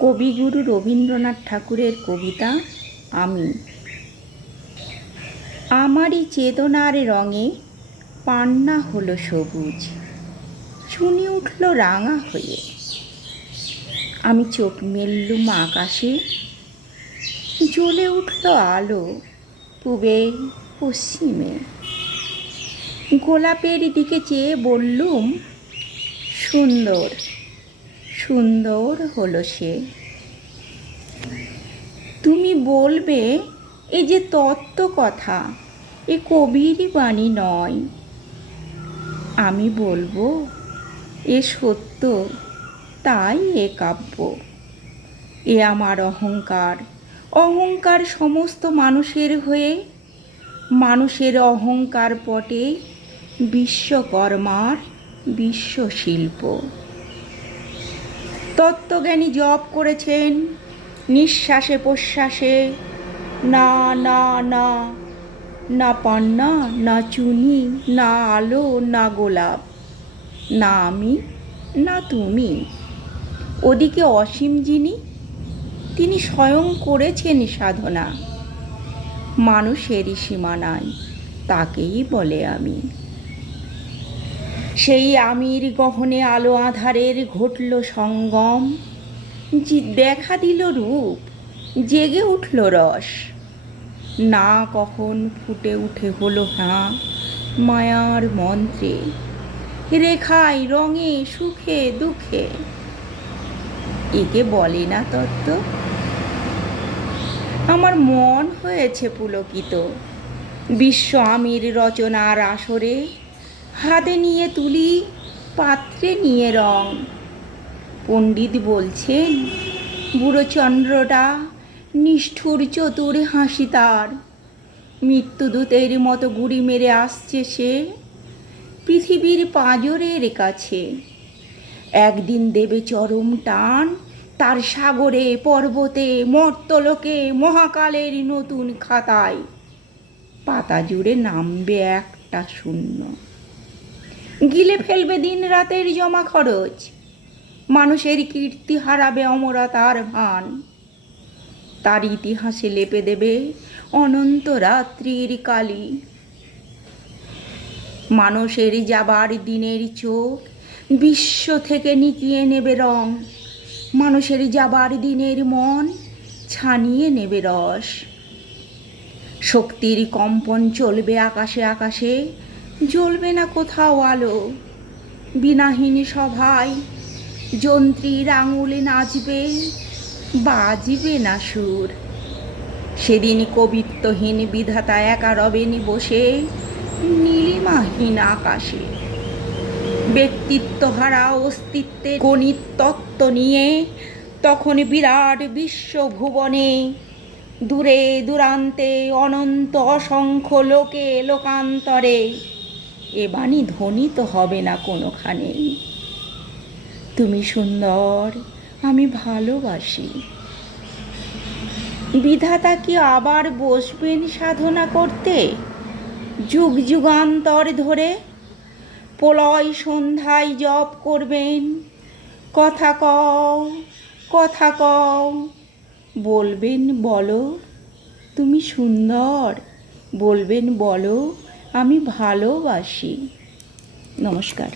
কবিগুরু রবীন্দ্রনাথ ঠাকুরের কবিতা আমি। আমারই চেতনার রঙে পান্না হলো সবুজ, চুনি উঠল রাঙা হয়ে। আমি চোখ মেললুম আকাশে, জ্বলে উঠল আলো পূবে পশ্চিমে। গোলাপের দিকে চেয়ে বললুম, সুন্দর সুন্দর হলো সে। তুমি বলবে এ যে তত্ত্ব কথা, এ কবির বাণী নয়। আমি বলবো এ সত্য, তাই এ কাব্য। এ আমার অহংকার, অহংকার সমস্ত মানুষের হয়ে। মানুষের অহংকার পটে বিশ্বকর্মার বিশ্বশিল্প। তত্ত্বজ্ঞানী জপ করেছেন নিঃশ্বাসে প্রশ্বাসে, না না না, না পান্না, না চুনি, না আলো, না গোলাপ, না আমি, না তুমি। ওদিকে অসীম যিনি, তিনি স্বয়ং করেছেন সাধনা। মানুষেরই সীমানায় তাকেই বলে আমি। সেই আমির গহনে আলো আঁধারের ঘটল সঙ্গম। দেখা দিল রূপ, জেগে উঠল রস। না কখন ফুটে উঠে হলো হাঁ মায়ার মন্ত্রে, রেখায় রঙে সুখে দুঃখে। একে বলে না তত্ত্ব? আমার মন হয়েছে পুলকিত বিশ্ব আমির রচনার আসরে। হাতে নিয়ে তুলি, পাত্রে নিয়ে রং। পণ্ডিত বলছেন বুড়ো চন্দ্রটা নিষ্ঠুর চতুর হাসি তার। মৃত্যুদূতের মতো গুড়ি মেরে আসছে সে পৃথিবীর পাঁজরের কাছে। একদিন দেবে চরম টান তার সাগরে পর্বতে মর্তলোকে মহাকালের নতুন খাতায়। পাতা জুড়ে নামবে একটা শূন্য, গিলে ফেলবে দিন রাতের জমা খরচ। মানুষের কীর্তি হারাবে অমরতার ভান, তার ইতিহাসে লেপে দেবে অনন্ত রাত্রির কালি। মানুষের যাবার দিনের চোখ বিশ্ব থেকে নিকিয়ে নেবে রং। মানুষের যাবার দিনের মন ছানিয়ে নেবে রস। শক্তির কম্পন চলবে আকাশে আকাশে, জ্বলবে না কোথাও আলো। বিনাহীন সভায় যন্ত্রীর আঙুলে নাচবে, বাজবে না সুর। সেদিন কবিত্বহীন বিধাতা একা রবেন বসে নীলিমাহীন আকাশে। ব্যক্তিত্বহারা অস্তিত্বের গণিত তত্ত্ব নিয়ে তখন বিরাট বিশ্বভুবনে দূরে দূরান্তে অনন্ত অসংখ্য লোকে লোকান্তরে এ বাণী ধ্বনিত হবে না কোনোখানে। তুমি সুন্দর, আমি ভালোবাসি। বিধাতা কি আবার বসবেন সাধনা করতে যুগ যুগান্তর ধরে? প্রলয় সন্ধ্যায় জপ করবেন, কথা কও কথা কও। বলবেন বলো তুমি সুন্দর, বলবেন বলো আমি ভালোবাসি। নমস্কার।